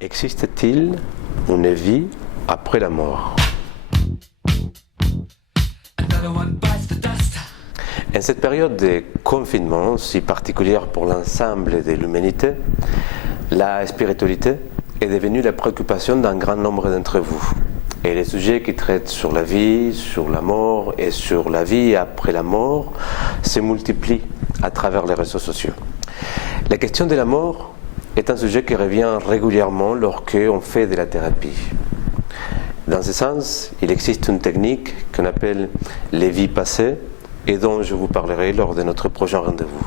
Existe-t-il une vie après la mort? En cette période de confinement, si particulière pour l'ensemble de l'humanité, la spiritualité est devenue la préoccupation d'un grand nombre d'entre vous. Et les sujets qui traitent sur la vie, sur la mort et sur la vie après la mort se multiplient à travers les réseaux sociaux. La question de la mort est un sujet qui revient régulièrement lorsqu'on fait de la thérapie. Dans ce sens, il existe une technique qu'on appelle les vies passées et dont je vous parlerai lors de notre prochain rendez-vous.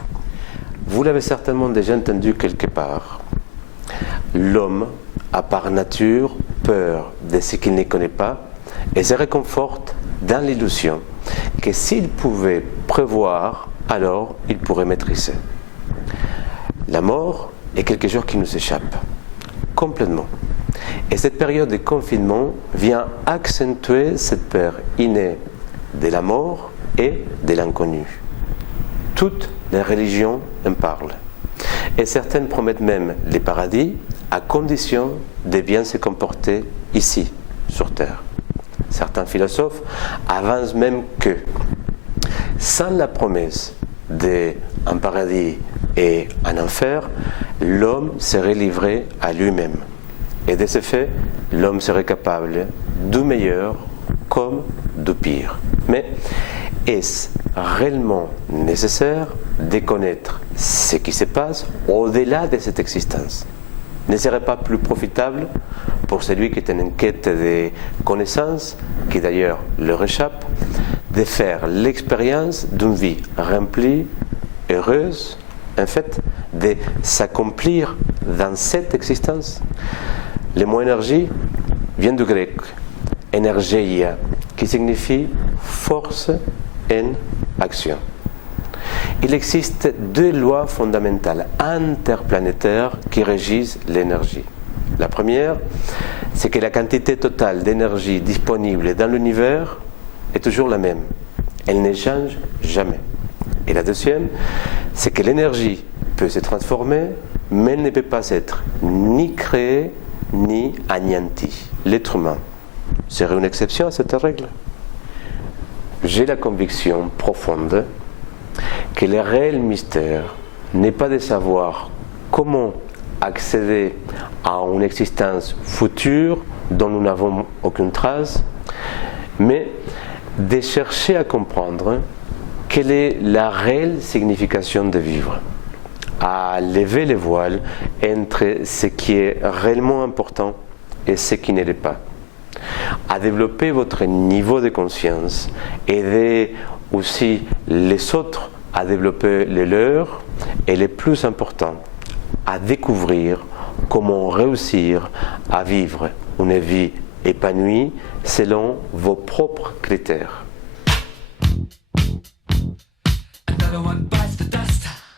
Vous l'avez certainement déjà entendu quelque part. L'homme a par nature peur de ce qu'il ne connaît pas et se réconforte dans l'illusion que s'il pouvait prévoir, alors il pourrait maîtriser. La mort est quelque chose qui nous échappe complètement. Et cette période de confinement vient accentuer cette peur innée de la mort et de l'inconnu. Toutes les religions en parlent. Et certaines promettent même les paradis à condition de bien se comporter ici, sur Terre. Certains philosophes avancent même que, sans la promesse d'un paradis et un enfer, l'homme serait livré à lui-même. Et de ce fait, l'homme serait capable du meilleur comme du pire. Mais est-ce réellement nécessaire de connaître ce qui se passe au-delà de cette existence? Ne serait pas plus profitable pour celui qui est en quête de connaissances, qui d'ailleurs leur échappe, de faire l'expérience d'une vie remplie, heureuse, en fait, de s'accomplir dans cette existence? Le mot énergie vient du grec energeia, qui signifie force en action. Il existe deux lois fondamentales interplanétaires qui régissent l'énergie. La première, c'est que la quantité totale d'énergie disponible dans l'univers est toujours la même. Elle ne change jamais. Et la deuxième, c'est que l'énergie peut se transformer, mais elle ne peut pas être ni créée ni anéantie. L'être humain serait une exception à cette règle. J'ai la conviction profonde que le réel mystère n'est pas de savoir comment accéder à une existence future dont nous n'avons aucune trace, mais de chercher à comprendre quelle est la réelle signification de vivre, à lever les voiles entre ce qui est réellement important et ce qui ne l'est pas, à développer votre niveau de conscience, aider aussi les autres à développer les leurs et le plus important, à découvrir comment réussir à vivre une vie épanouie selon vos propres critères.